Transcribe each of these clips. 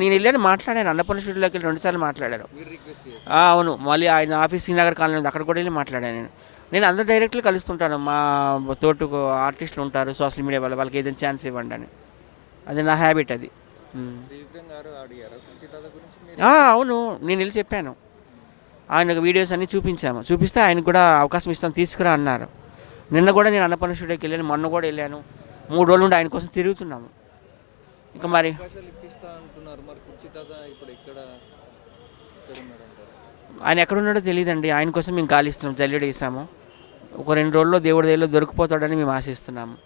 నేను వెళ్ళాను, మాట్లాడాను. అన్నపూర్ణ స్టూడియోలోకి వెళ్ళి 2 సార్లు మాట్లాడాను. అవును. మళ్ళీ ఆయన ఆఫీస్ శ్రీనగర్ కాలనీ ఉంది, అక్కడ కూడా వెళ్ళి మాట్లాడాను నేను. నేను అందరు డైరెక్టర్లు కలుస్తుంటాను. మా తోటి ఆర్టిస్టులు ఉంటారు సోషల్ మీడియా వాళ్ళకి ఏదైనా ఛాన్స్ ఇవ్వండి అని. అది నా హ్యాబిట్ అది. అవును, నేను వెళ్ళి చెప్పాను. ఆయన వీడియోస్ అన్నీ చూపించాము. చూపిస్తే ఆయనకు కూడా అవకాశం ఇస్తాను, తీసుకురా అన్నారు. నిన్న కూడా నేను అన్నపూర్ణ స్టూడియోకి వెళ్ళాను, మొన్న కూడా వెళ్ళాను. 3 రోజుల నుండి ఆయన కోసం తిరుగుతున్నాము. ఇంకా మరి ఆయన ఎక్కడున్నాడో తెలియదండి. ఆయన కోసం మేము గాలిస్తున్నాం, జల్లెడ వేసాము. ఒక 2 రోజుల్లో దేవుడి దయలో దొరికిపోతాడని మేము ఆశిస్తున్నాము.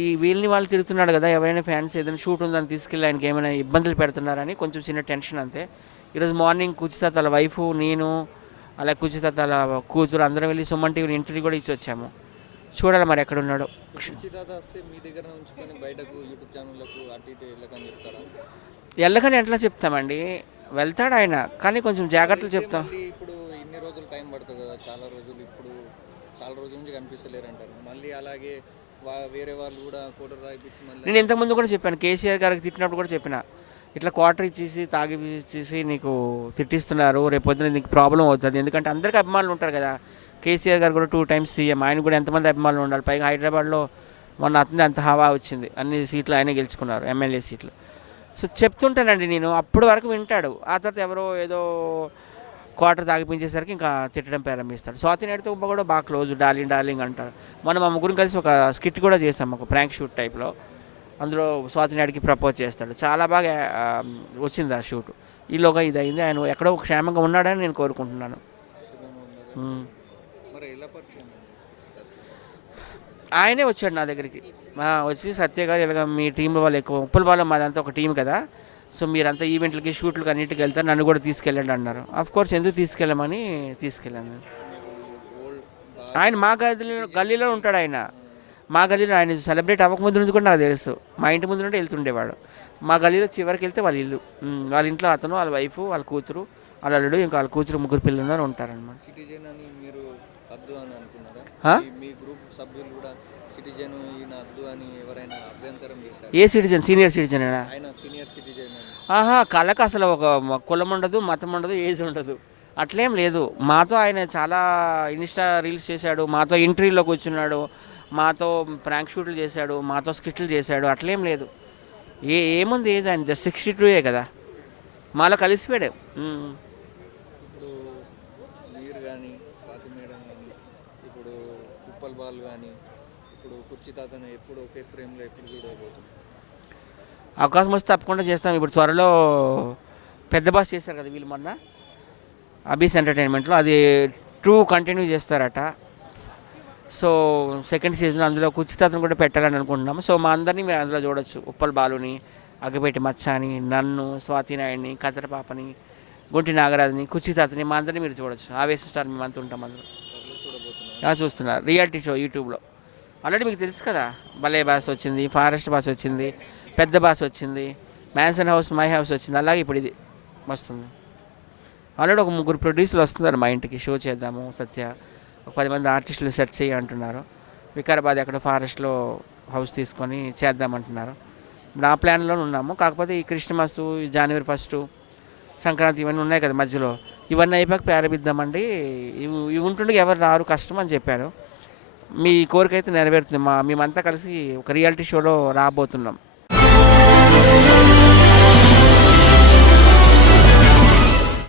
ఈ వీళ్ళని వాళ్ళు తిరుగుతున్నాడు కదా, ఎవరైనా ఫ్యాన్స్ ఏదైనా షూట్ ఉందని తీసుకెళ్ళి ఆయనకి ఏమైనా ఇబ్బందులు పెడుతున్నారని కొంచెం చిన్న టెన్షన్ అంతే. ఈరోజు మార్నింగ్ కుచితాతల వైఫ్, నేను, అలా కుచితాతల కూతురు అందరం వెళ్ళి సుమన్ టీవీ ఇంటర్వ్యూ కూడా ఇచ్చి వచ్చాము. చూడాలి మరి ఎక్కడ ఉన్నాడో. వెళ్ళకని ఎట్లా చెప్తామండి, వెళ్తాడు ఆయన, కానీ కొంచెం జాగ్రత్తలు చెప్తాం. ఇప్పుడు ఇన్ని రోజులు టైం పడుతుంది కదా, చాలా రోజులు, ఇప్పుడు చాలా రోజుల నుంచి కనిపిస్తలేరు అంటారు. మళ్ళీ అలాగే వేరే వాళ్ళు కూడా కోటర్ రాయిపించి మళ్ళీ. నేను ఇంతకుముందు కూడా చెప్పాను, కేసీఆర్ గారికి తిట్టినప్పుడు కూడా చెప్పిన, ఇట్లా క్వార్టర్ ఇచ్చేసి తాగిచ్చేసి నీకు తిట్టిస్తున్నారు, రేపు పొద్దున నీకు ప్రాబ్లం అవుతుంది. ఎందుకంటే అందరికీ అభిమానులు ఉంటారు కదా. కేసీఆర్ గారు కూడా 2 టైమ్స్ సీఎం, ఆయన కూడా ఎంతమంది అభిమానులు ఉండాలి. పైగా హైదరాబాద్లో మొన్న అతని అంత హవా వచ్చింది, అన్ని సీట్లు ఆయనే గెలుచుకున్నారు, ఎమ్మెల్యే సీట్లు. సో చెప్తుంటానండి నేను, అప్పటి వరకు వింటాడు. ఆ తర్వాత ఎవరో ఏదో క్వార్టర్ తాగిపించేసరికి ఇంకా తిట్టడం ప్రారంభిస్తాడు. స్వాతి నాయుడుతో కూడా బాగా క్లోజ్, డార్లింగ్ డార్లింగ్ అంటారు. మనం మా ముగ్గురు కలిసి ఒక స్కిట్ కూడా చేసాం, ఒక ప్రాంక్ షూట్ టైప్లో. అందులో స్వాతి నాయుడికి ప్రపోజ్ చేస్తాడు. చాలా బాగా వచ్చింది ఆ షూట్. ఈలోగా ఇది అయింది. ఆయన ఎక్కడో క్షేమంగా ఉన్నాడని నేను కోరుకుంటున్నాను. ఆయనే వచ్చాడు నా దగ్గరికి, వచ్చి సత్య గారు ఇలాగ మీ టీంలో వాళ్ళు ఎక్కువ, ఉప్పలపాలెం మాదంతా ఒక టీం కదా, సో మీరంతా ఈవెంట్లకి షూట్లకి అన్నిటికి వెళ్తారు, నన్ను కూడా తీసుకెళ్ళండి అన్నారు. కోర్స్ ఎందుకు తీసుకెళ్ళమని తీసుకెళ్ళాను. ఆయన మా గల్లీలో ఉంటాడు. ఆయన మా గల్లీలో, ఆయన సెలబ్రేట్ అవ్వకముందు నుంచి కూడా నాకు తెలుసు. మా ఇంటి ముందు నుండి వెళ్తుండేవాడు. మా గల్లీలో చివరికి వెళ్తే వాళ్ళ ఇల్లు, వాళ్ళ ఇంట్లో అతను, వాళ్ళ వైఫ్, వాళ్ళ కూతురు, వాళ్ళ అల్లుడు, ఇంకా వాళ్ళ కూతురు, 3 పిల్లలు ఉన్నారు, ఉంటారనమాట. ఏ సిటిజన్? Senior citizen. ఆహా, కళ్ళకి అసలు ఒక కులం ఉండదు, మతం ఉండదు, ఏజ్ ఉండదు, అట్లేం లేదు. మాతో ఆయన చాలా ఇన్స్టా రీల్స్ చేశాడు, మాతో ఇంటర్వ్యూలో కూర్చున్నాడు, మాతో ప్రాంక్ షూట్లు చేశాడు, మాతో స్కిట్లు చేశాడు, అట్లేం లేదు. ఏముంది ఏజ్, ఆయన జస్ట్ 62 కదా, మాలో కలిసిపోయాడు. ఇప్పుడు మీరు కానీ, స్వాతి మేడం కానీ, ఇప్పుడు ఉప్పల్ బాల్ కానీ, ఇప్పుడు కుర్చీ తాతను ఎప్పుడు ఒకే ఫ్రేమ్లో ఎప్పుడు చూడబోతుంది? అవకాశం వస్తే తప్పకుండా చేస్తాం. ఇప్పుడు త్వరలో పెద్ద బాస్ చేస్తారు కదా వీళ్ళు, మొన్న అబీస్ ఎంటర్టైన్మెంట్లో, అది 2 కంటిన్యూ చేస్తారట. సో సెకండ్ సీజన్ అందులో కుచితాతను కూడా పెట్టాలని అనుకుంటున్నాము. సో మా అందరినీ మీరు అందులో చూడొచ్చు. ఉప్పల్ బాలుని, అగ్గిపెట్టి మచ్చాని, నన్ను, స్వాతి నాయుడిని, కతర పాపని, గుంటి నాగరాజుని, కుచితాతని, మా అందరినీ మీరు చూడొచ్చు. ఆవేశ స్టార్ మేమంతా ఉంటాం అందులో. చూస్తున్నారు రియాలిటీ షో యూట్యూబ్లో. ఆల్రెడీ మీకు తెలుసు కదా, భలే బాస్ వచ్చింది, ఫారెస్ట్ బాస్ వచ్చింది, పెద్ద బాస్ వచ్చింది, మ్యాన్సన్ హౌస్, మై హౌస్ వచ్చింది. అలాగే ఇప్పుడు ఇది వస్తుంది. ఆల్రెడీ ఒక 3 ప్రొడ్యూసర్లు వస్తున్నారు మా ఇంటికి, షో చేద్దాము సత్య, ఒక 10 మంది ఆర్టిస్టులు సెట్ చేయి అంటున్నారు. వికారాబాద్ ఎక్కడ ఫారెస్ట్లో హౌస్ తీసుకొని చేద్దామంటున్నారు. ఇప్పుడు ఆ ప్లాన్లో ఉన్నాము. కాకపోతే ఈ క్రిస్మస్, జనవరి 1, సంక్రాంతి ఇవన్నీ ఉన్నాయి కదా మధ్యలో, ఇవన్నీ అయిపోయాక ప్రారంభిద్దామండి. ఇవి ఉంటుండే ఎవరు రారు, కష్టం అని చెప్పారు. మీ కోరిక అయితే నెరవేరుతుంది. మేమంతా కలిసి ఒక రియాలిటీ షోలో రాబోతున్నాం.